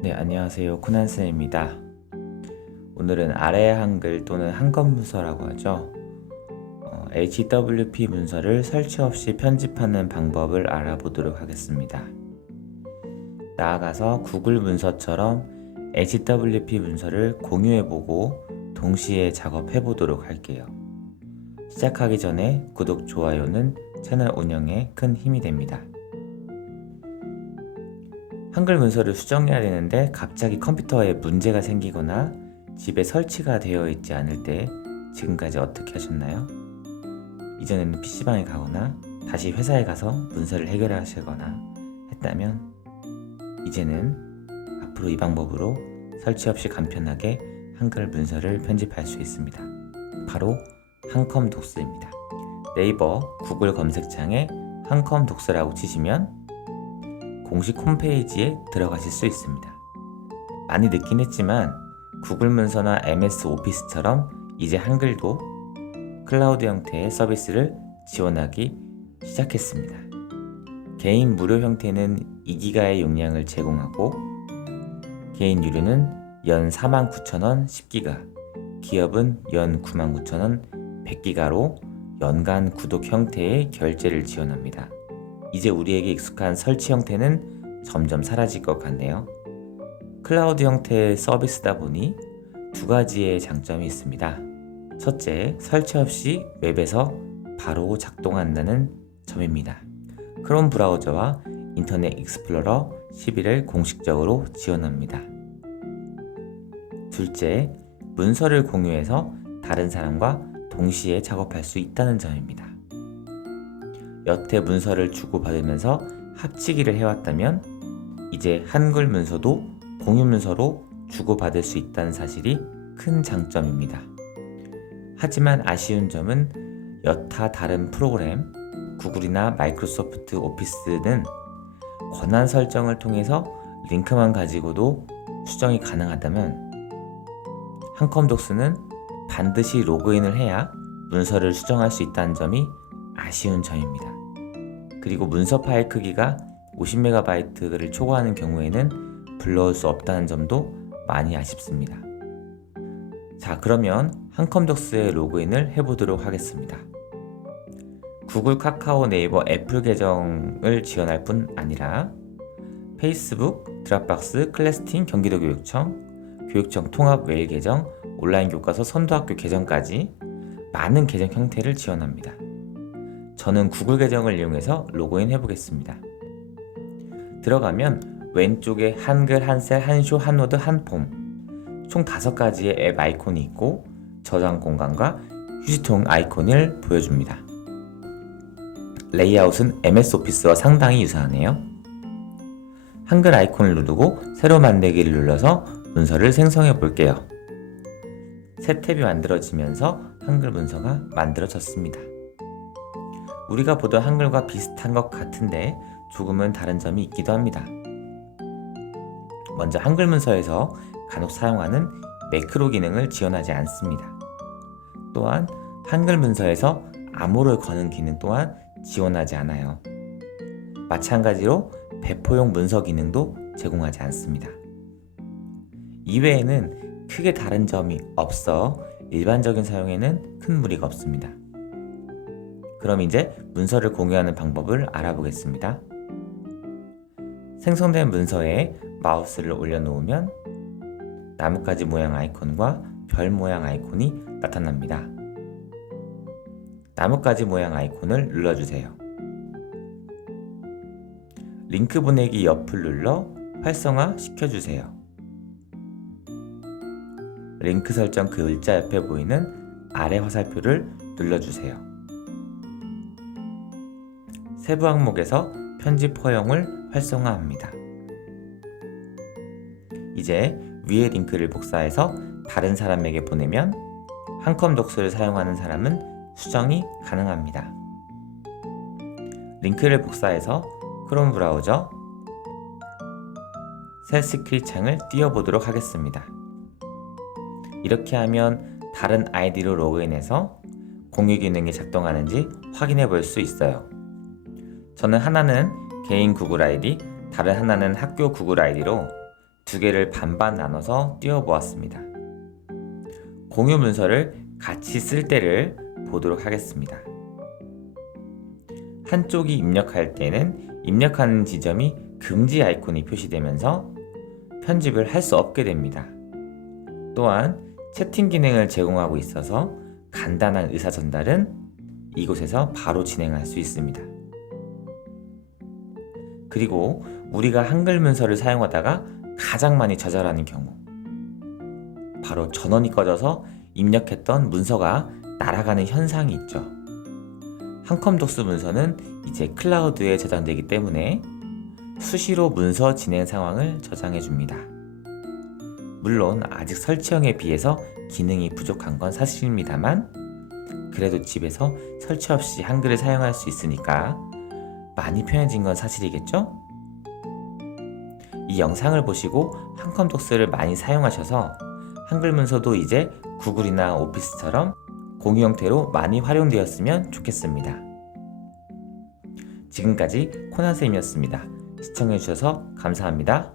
네, 안녕하세요. 코난쌤입니다. 오늘은 아래 한글 또는 한글 문서라고 하죠. 어, HWP 문서를 설치 없이 편집하는 방법을 알아보도록 하겠습니다. 나아가서 구글 문서처럼 HWP 문서를 공유해보고 동시에 작업해보도록 할게요. 시작하기 전에 구독, 좋아요는 채널 운영에 큰 힘이 됩니다. 한글 문서를 수정해야 되는데 갑자기 컴퓨터에 문제가 생기거나 집에 설치가 되어 있지 않을 때 지금까지 어떻게 하셨나요? 이전에는 PC방에 가거나 다시 회사에 가서 문서를 해결하시거나 했다면 이제는 앞으로 이 방법으로 설치 없이 간편하게 한글 문서를 편집할 수 있습니다. 바로 한컴 독스입니다. 네이버, 구글 검색창에 한컴 독스라고 치시면 공식 홈페이지에 들어가실 수 있습니다. 많이 늦긴 했지만 구글 문서나 MS 오피스처럼 이제 한글도 클라우드 형태의 서비스를 지원하기 시작했습니다. 개인 무료 형태는 2기가의 용량을 제공하고 개인 유료는 연 49,000원 10기가, 기업은 연 99,000원 100기가로 연간 구독 형태의 결제를 지원합니다. 이제 우리에게 익숙한 설치 형태는 점점 사라질 것 같네요. 클라우드 형태의 서비스다 보니 두 가지의 장점이 있습니다. 첫째, 설치 없이 웹에서 바로 작동한다는 점입니다. 크롬 브라우저와 인터넷 익스플로러 11을 공식적으로 지원합니다. 둘째, 문서를 공유해서 다른 사람과 동시에 작업할 수 있다는 점입니다. 여태 문서를 주고받으면서 합치기를 해왔다면 이제 한글 문서도 공유 문서로 주고받을 수 있다는 사실이 큰 장점입니다. 하지만 아쉬운 점은 여타 다른 프로그램, 구글이나 마이크로소프트 오피스는 권한 설정을 통해서 링크만 가지고도 수정이 가능하다면 한컴독스는 반드시 로그인을 해야 문서를 수정할 수 있다는 점이 아쉬운 점입니다. 그리고 문서 파일 크기가 50MB를 초과하는 경우에는 불러올 수 없다는 점도 많이 아쉽습니다. 자, 그러면 한컴독스의 로그인을 해보도록 하겠습니다. 구글, 카카오, 네이버, 애플 계정을 지원할 뿐 아니라 페이스북, 드랍박스, 클래스팅, 경기도 교육청, 교육청 통합 웨일 계정, 온라인 교과서, 선도학교 계정까지 많은 계정 형태를 지원합니다. 저는 구글 계정을 이용해서 로그인 해보겠습니다. 들어가면 왼쪽에 한글, 한셀, 한쇼, 한워드, 한폼 총 5가지의 앱 아이콘이 있고 저장 공간과 휴지통 아이콘을 보여줍니다. 레이아웃은 MS 오피스와 상당히 유사하네요. 한글 아이콘을 누르고 새로 만들기를 눌러서 문서를 생성해 볼게요. 새 탭이 만들어지면서 한글 문서가 만들어졌습니다. 우리가 보던 한글과 비슷한 것 같은데 조금은 다른 점이 있기도 합니다. 먼저 한글 문서에서 간혹 사용하는 매크로 기능을 지원하지 않습니다. 또한 한글 문서에서 암호를 거는 기능 또한 지원하지 않아요. 마찬가지로 배포용 문서 기능도 제공하지 않습니다. 이외에는 크게 다른 점이 없어 일반적인 사용에는 큰 무리가 없습니다. 그럼 이제 문서를 공유하는 방법을 알아보겠습니다. 생성된 문서에 마우스를 올려놓으면 나뭇가지 모양 아이콘과 별 모양 아이콘이 나타납니다. 나뭇가지 모양 아이콘을 눌러주세요. 링크 보내기 옆을 눌러 활성화 시켜주세요. 링크 설정 글자 옆에 보이는 아래 화살표를 눌러주세요. 세부 항목에서 편집 허용을 활성화합니다. 이제 위의 링크를 복사해서 다른 사람에게 보내면 한컴 독서를 사용하는 사람은 수정이 가능합니다. 링크를 복사해서 크롬 브라우저 새 스크립 창을 띄워보도록 하겠습니다. 이렇게 하면 다른 아이디로 로그인해서 공유 기능이 작동하는지 확인해 볼 수 있어요. 저는 하나는 개인 구글 아이디, 다른 하나는 학교 구글 아이디로 두 개를 반반 나눠서 띄워 보았습니다. 공유 문서를 같이 쓸 때를 보도록 하겠습니다. 한쪽이 입력할 때는 입력하는 지점이 금지 아이콘이 표시되면서 편집을 할 수 없게 됩니다. 또한 채팅 기능을 제공하고 있어서 간단한 의사 전달은 이곳에서 바로 진행할 수 있습니다. 그리고 우리가 한글 문서를 사용하다가 가장 많이 좌절하는 경우 바로 전원이 꺼져서 입력했던 문서가 날아가는 현상이 있죠. 한컴 독스 문서는 이제 클라우드에 저장되기 때문에 수시로 문서 진행 상황을 저장해 줍니다. 물론 아직 설치형에 비해서 기능이 부족한 건 사실입니다만 그래도 집에서 설치 없이 한글을 사용할 수 있으니까 많이 편해진 건 사실이겠죠? 이 영상을 보시고 한컴 독스를 많이 사용하셔서 한글 문서도 이제 구글이나 오피스처럼 공유 형태로 많이 활용되었으면 좋겠습니다. 지금까지 코난쌤이었습니다. 시청해주셔서 감사합니다.